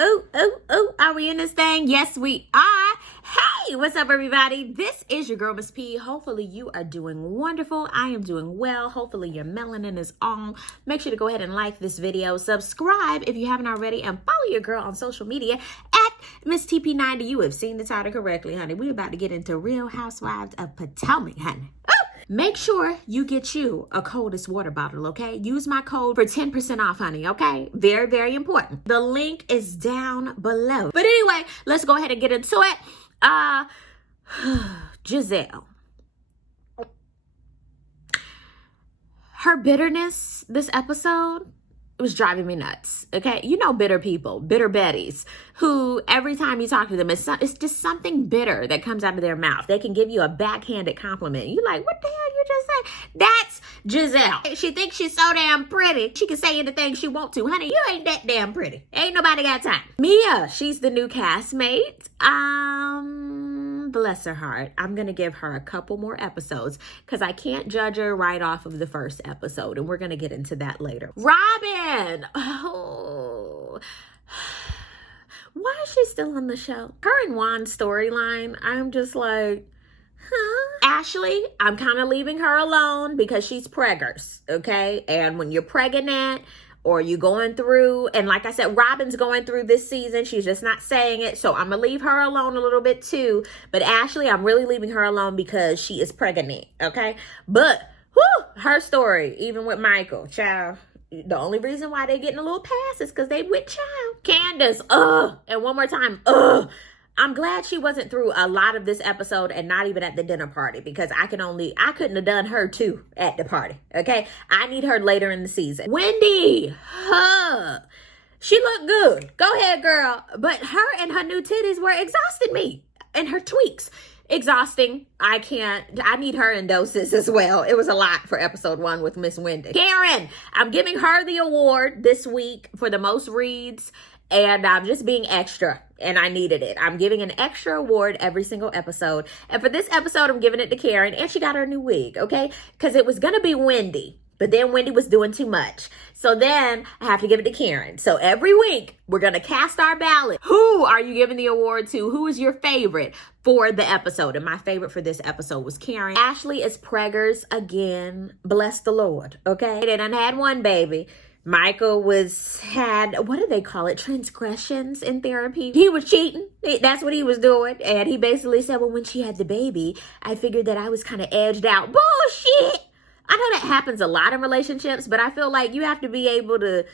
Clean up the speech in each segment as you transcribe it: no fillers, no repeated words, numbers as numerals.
Are we in this thing? Yes, we are. Hey, what's up, everybody? This is your girl, Miss P. Hopefully, you are doing wonderful. I am doing well. Hopefully, your melanin is on. Make sure to go ahead and like this video. Subscribe if you haven't already, and follow your girl on social media at Miss TP90. You have seen the title correctly, honey. We're about to get into Real Housewives of Potomac, honey. Make sure you get you a coldest water bottle, okay? Use my code for 10% off, honey, okay? Very, very important. The link is down below. But anyway, let's go ahead and get into it. Gizelle. Her bitterness this episode, it was driving me nuts, okay? You know bitter people, bitter Bettys, who every time you talk to them, it's just something bitter that comes out of their mouth. They can give you a backhanded compliment. You're like, what the hell you just said? That's Gizelle. She thinks she's so damn pretty. She can say anything she wants to. Honey, you ain't that damn pretty. Ain't nobody got time. Mia, she's the new castmate. Bless her heart. I'm going to give her a couple more episodes because I can't judge her right off of the first episode. And we're going to get into that later. Robyn. Oh, why is she still on the show? Her and Juan's storyline, I'm just like, huh? Ashley, I'm kind of leaving her alone because she's preggers, okay? And when you're pregnant, or you going through, and like I said, Robyn's going through this season. She's just not saying it. So I'm going to leave her alone a little bit too. But Ashley, I'm really leaving her alone because she is pregnant. Okay. But her story, even with Michael, child, the only reason why they getting a little pass is because they with child. Candace, and one more time, I'm glad she wasn't through a lot of this episode and not even at the dinner party because I couldn't have done her too at the party, okay? I need her later in the season. Wendy, she looked good. Go ahead, girl. But her and her new titties were exhausting me. And her tweaks, exhausting. I need her in doses as well. It was a lot for episode 1 with Miss Wendy. Karen, I'm giving her the award this week for the most reads. And I'm just being extra, and I needed it. I'm giving an extra award every single episode. And for this episode, I'm giving it to Karen, and she got her new wig, okay? Because it was going to be Wendy, but then Wendy was doing too much. So then I have to give it to Karen. So every week, we're going to cast our ballot. Who are you giving the award to? Who is your favorite for the episode? And my favorite for this episode was Karen. Ashley is preggers again. Bless the Lord, okay? They done had one baby. Michael had, what do they call it? Transgressions in therapy. He was cheating. That's what he was doing. And he basically said, well, when she had the baby, I figured that I was kind of edged out. Bullshit. I know that happens a lot in relationships, but I feel like you have to be able to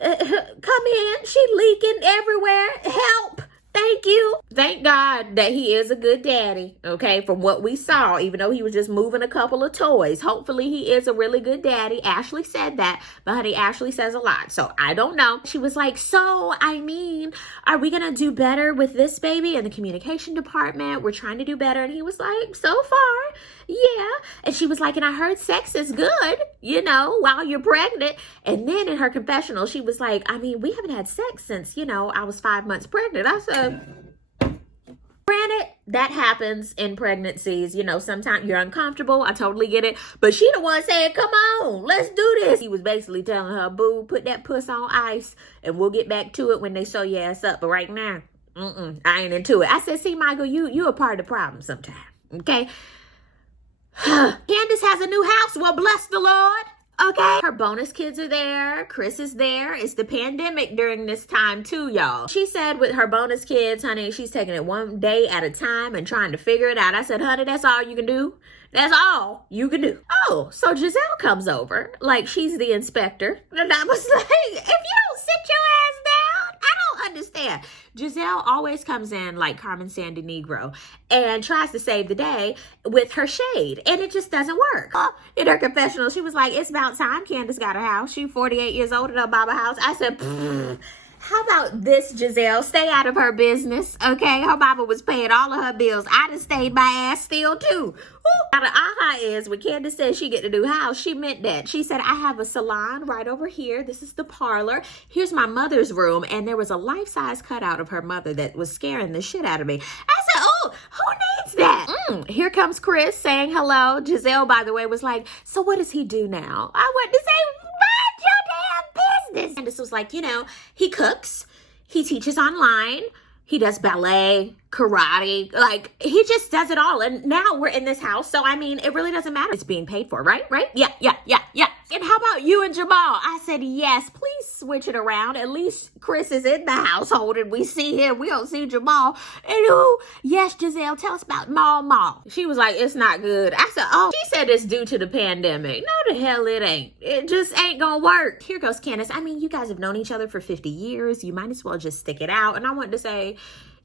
come in. She leaking everywhere. Help. Thank you. Thank God that he is a good daddy, okay, from what we saw, even though he was just moving a couple of toys. Hopefully he is a really good daddy. Ashley said that, but honey, Ashley says a lot, so I don't know. She was like, so, I mean, are we going to do better with this baby in the communication department? We're trying to do better. And he was like, so far, yeah. And she was like, and I heard sex is good, you know, while you're pregnant. And then in her confessional, she was like, I mean, we haven't had sex since, you know, I was 5 months pregnant. I said, granted, that happens in pregnancies. You know, sometimes you're uncomfortable. I totally get it. But she the one saying, come on, let's do this. He was basically telling her, boo, put that puss on ice and we'll get back to it when they sew your ass up. But right now, I ain't into it. I said, see, Michael, you a part of the problem sometime, okay? Candace has a new house. Well, bless the Lord. Okay. Her bonus kids are there. Chris is there. It's the pandemic during this time too, y'all. She said with her bonus kids, honey, she's taking it one day at a time and trying to figure it out. I said, honey, that's all you can do. That's all you can do. Oh, so Gizelle comes over like she's the inspector. And I was like, if you don't sit your ass down, I don't understand. Gizelle always comes in like Carmen Sandiego and tries to save the day with her shade. And it just doesn't work. In her confessional, she was like, it's about time Candace got her house. She's 48 years old at her Baba house. I said, how about this, Gizelle? Stay out of her business, okay? Her mama was paying all of her bills. I'd have stayed my ass still, too. Now, the aha is, when Candace said she get a new house, she meant that. She said, I have a salon right over here. This is the parlor. Here's my mother's room. And there was a life-size cutout of her mother that was scaring the shit out of me. I said, oh, who needs that? Here comes Chris saying hello. Gizelle, by the way, was like, so what does he do now? I went to say, mind your damn business. Candace was like, you know, he cooks. He teaches online. He does ballet, karate, like he just does it all. And now we're in this house. So, I mean, it really doesn't matter. It's being paid for, right? Right? Yeah. And how about you and Jamal? I said, yes, please switch it around. At least Chris is in the household and we see him. We don't see Jamal. And who? Yes, Gizelle, tell us about Mall. She was like, it's not good. I said, oh, she said it's due to the pandemic. No, the hell it ain't. It just ain't gonna work. Here goes Candace. I mean, you guys have known each other for 50 years. You might as well just stick it out. And I wanted to say,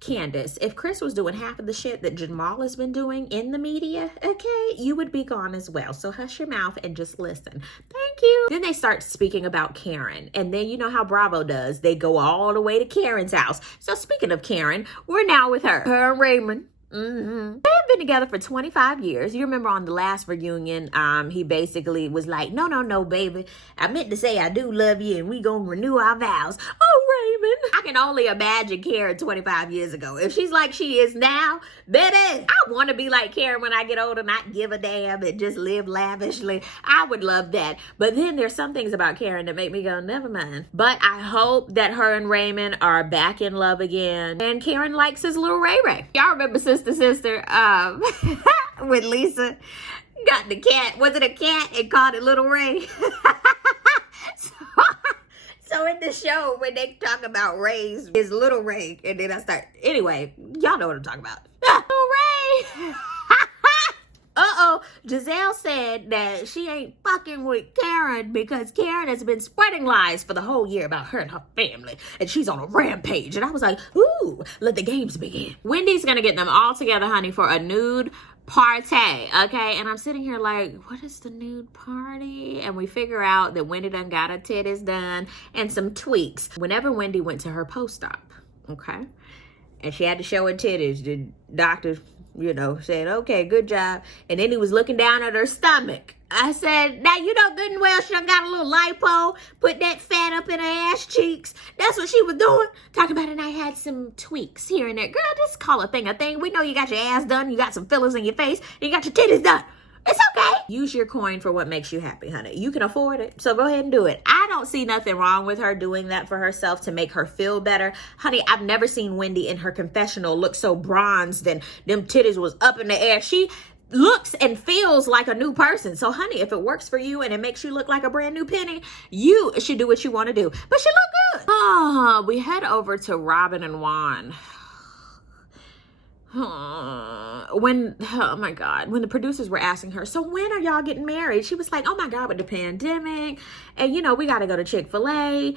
Candace, if Chris was doing half of the shit that Jamal has been doing in the media, okay, you would be gone as well. So hush your mouth and just listen. Thank you. Then they start speaking about Karen. And then you know how Bravo does. They go all the way to Karen's house. So speaking of Karen, we're now with her. Her and Raymond. They have been together for 25 years. You remember on the last reunion, he basically was like, no, baby. I meant to say I do love you and we gonna renew our vows. Oh, Raymond. I can only imagine Karen 25 years ago. If she's like she is now, baby, I want to be like Karen when I get older, not give a damn and just live lavishly. I would love that. But then there's some things about Karen that make me go, never mind. But I hope that her and Raymond are back in love again. And Karen likes his little Ray Ray. Y'all remember Sister with Lisa got the cat. Was it a cat? And called it Little Ray. So in the show, when they talk about Ray's, his Little Ray, and then I start, anyway, y'all know what I'm talking about. Little Ray. Gizelle said that she ain't fucking with Karen because Karen has been spreading lies for the whole year about her and her family. And she's on a rampage. And I was like, ooh, let the games begin. Wendy's gonna get them all together, honey, for a nude party, okay? And I'm sitting here like, what is the nude party? And we figure out that Wendy done got her titties done and some tweaks. Whenever Wendy went to her post-op, okay? And she had to show her titties, the doctor, said, okay, good job. And then he was looking down at her stomach. I said, now you know good and well she done got a little lipo, put that fat up in her ass cheeks. That's what she was doing. Talking about it, and I had some tweaks here and there. Girl, just call a thing a thing. We know you got your ass done, you got some fillers in your face, and you got your titties done. It's okay. Use your coin for what makes you happy, honey. You can afford it, so go ahead and do it. I don't see nothing wrong with her doing that for herself to make her feel better. Honey, I've never seen Wendy in her confessional look so bronzed and them titties was up in the air. She looks and feels like a new person. So, honey, if it works for you and it makes you look like a brand new penny, you should do what you want to do. But she look good. We head over to Robyn and Juan. When the producers were asking her, so when are y'all getting married? She was like, oh my God, with the pandemic. And we got to go to Chick-fil-A.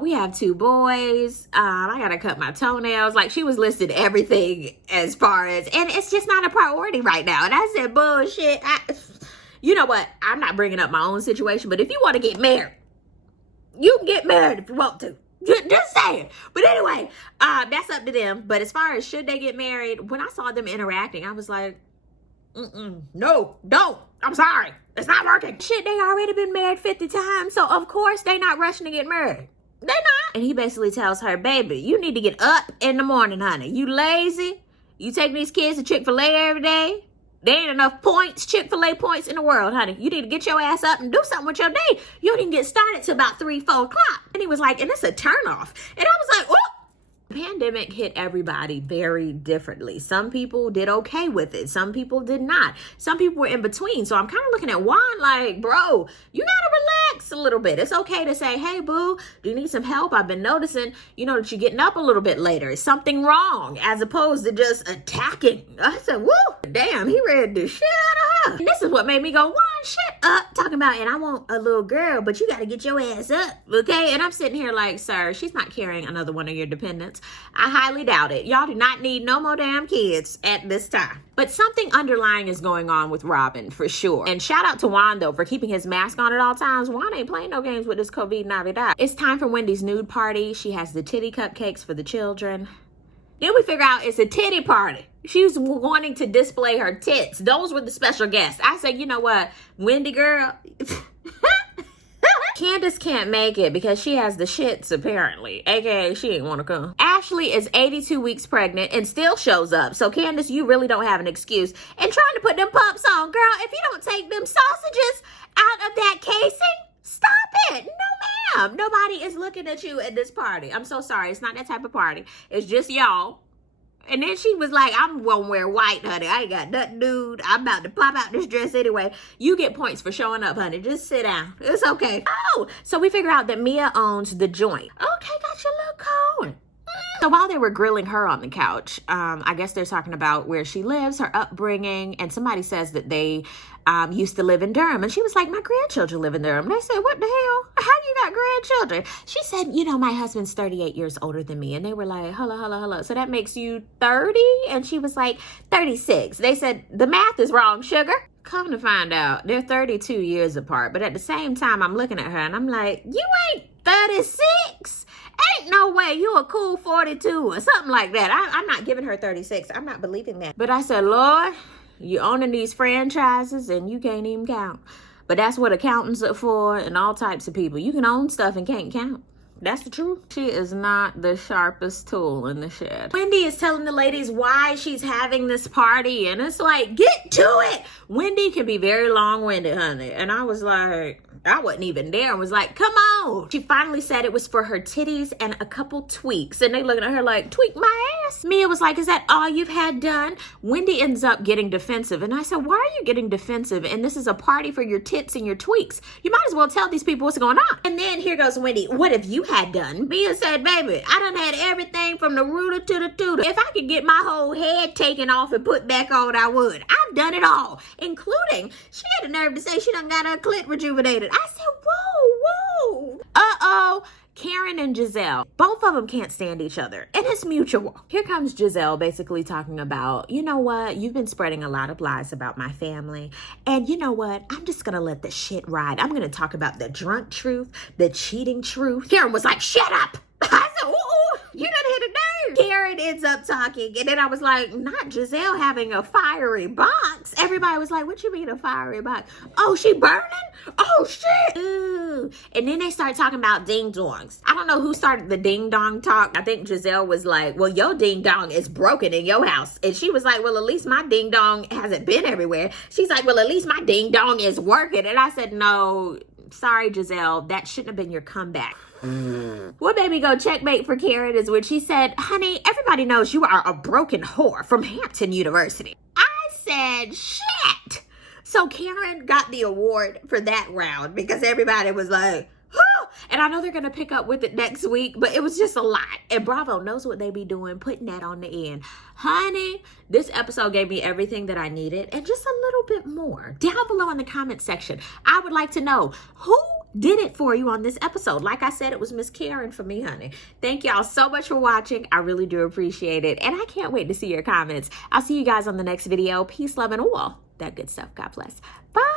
We have 2 boys. I got to cut my toenails. Like, she was listed everything as far as, and it's just not a priority right now. And I said, bullshit. You know what? I'm not bringing up my own situation, but if you want to get married, you can get married if you want to. Just saying. But anyway, that's up to them. But as far as should they get married, when I saw them interacting, I was like, no, don't. I'm sorry. It's not working. Shit, they already been married 50 times. So, of course, they not rushing to get married. They not. And he basically tells her, baby, you need to get up in the morning, honey. You lazy. You taking these kids to Chick-fil-A every day. There ain't enough points, Chick-fil-A points in the world, honey. You need to get your ass up and do something with your day. You don't even get started till about 3, 4 o'clock. And he was like, and it's a turnoff. And I was like, oh. The pandemic hit everybody very differently. Some people did okay with it. Some people did not. Some people were in between. So I'm kind of looking at Juan like, bro, you got to relax a little bit. It's okay to say, hey, boo, do you need some help? I've been noticing, that you're getting up a little bit later. Is something wrong? As opposed to just attacking. I said, woo, damn, he read the shit out of her. And this is what made me go, Juan, shut up. Talking about, and I want a little girl, but you got to get your ass up, okay? And I'm sitting here like, sir, she's not carrying another one of your dependents. I highly doubt it. Y'all do not need no more damn kids at this time. But something underlying is going on with Robyn for sure. And shout out to Juan though for keeping his mask on at all times. Juan ain't playing no games with this COVID Navidad. It's time for Wendy's nude party. She has the titty cupcakes for the children. Then we figure out it's a titty party. She was wanting to display her tits. Those were the special guests. I said, you know what, Wendy girl. Candace can't make it because she has the shits, apparently. AKA, she ain't want to come. Ashley is 82 weeks pregnant and still shows up. So, Candace, you really don't have an excuse. And trying to put them pumps on, girl, if you don't take them sausages out of that casing, stop it. No, ma'am, nobody is looking at you at this party. I'm so sorry. It's not that type of party. It's just y'all. And then she was like, I'm gonna wear white, honey. I ain't got nothing nude. I'm about to pop out this dress anyway. You get points for showing up, honey. Just sit down. It's okay. Oh, so we figure out that Mia owns the joint. Okay, got your little coin. So while they were grilling her on the couch, I guess they're talking about where she lives, her upbringing, and somebody says that they used to live in Durham. And she was like, my grandchildren live in Durham. They said, what the hell? How you got grandchildren? She said, you know, my husband's 38 years older than me. And they were like, hello. So that makes you 30? And she was like, 36. They said, the math is wrong, sugar. Come to find out, they're 32 years apart. But at the same time, I'm looking at her and I'm like, you ain't 36. Ain't no way you a cool 42 or something like that. I'm not giving her 36. I'm not believing that. But I said, Lord, you owning these franchises and you can't even count. But that's what accountants are for and all types of people. You can own stuff and can't count. That's the truth. She is not the sharpest tool in the shed. Wendy is telling the ladies why she's having this party. And it's like, get to it. Wendy can be very long-winded, honey. And I was like, I wasn't even there. I was like, come on. She finally said it was for her titties and a couple tweaks. And they looking at her like, tweak my ass? Mia was like, is that all you've had done? Wendy ends up getting defensive. And I said, why are you getting defensive? And this is a party for your tits and your tweaks. You might as well tell these people what's going on. And then here goes Wendy. What have you had done? Mia said, baby, I done had everything from the rooter to the tooter. If I could get my whole head taken off and put back on, I would. I've done it all, including she had the nerve to say she done got her clit rejuvenated. I said, whoa. Uh-oh. Karen and Gizelle, both of them can't stand each other, and it's mutual. Here comes Gizelle basically talking about, you know what, you've been spreading a lot of lies about my family, and you know what, I'm just gonna let the shit ride. I'm gonna talk about the drunk truth, the cheating truth. Karen was like, shut up. I said, ooh, you done hit a nerve. Karen ends up talking, and then I was like, not Gizelle having a fiery box. Everybody was like, what you mean a fiery box? Oh, she burning? Oh, shit. Ooh. And then they start talking about ding-dongs. I don't know who started the ding-dong talk. I think Gizelle was like, well, your ding-dong is broken in your house. And she was like, well, at least my ding-dong hasn't been everywhere. She's like, well, at least my ding-dong is working. And I said, no, sorry, Gizelle, that shouldn't have been your comeback. What made me go checkmate for Karen is when she said, honey, everybody knows you are a broken whore from Hampton University. I said, shit. So Karen got the award for that round because everybody was like, huh. And I know they're going to pick up with it next week, but it was just a lot. And Bravo knows what they be doing, putting that on the end. Honey, this episode gave me everything that I needed and just a little bit more. Down below in the comment section, I would like to know who did it for you on this episode. Like I said, it was Miss Karen for me, honey. Thank y'all so much for watching. I really do appreciate it. And I can't wait to see your comments. I'll see you guys on the next video. Peace, love, and all that good stuff. God bless. Bye.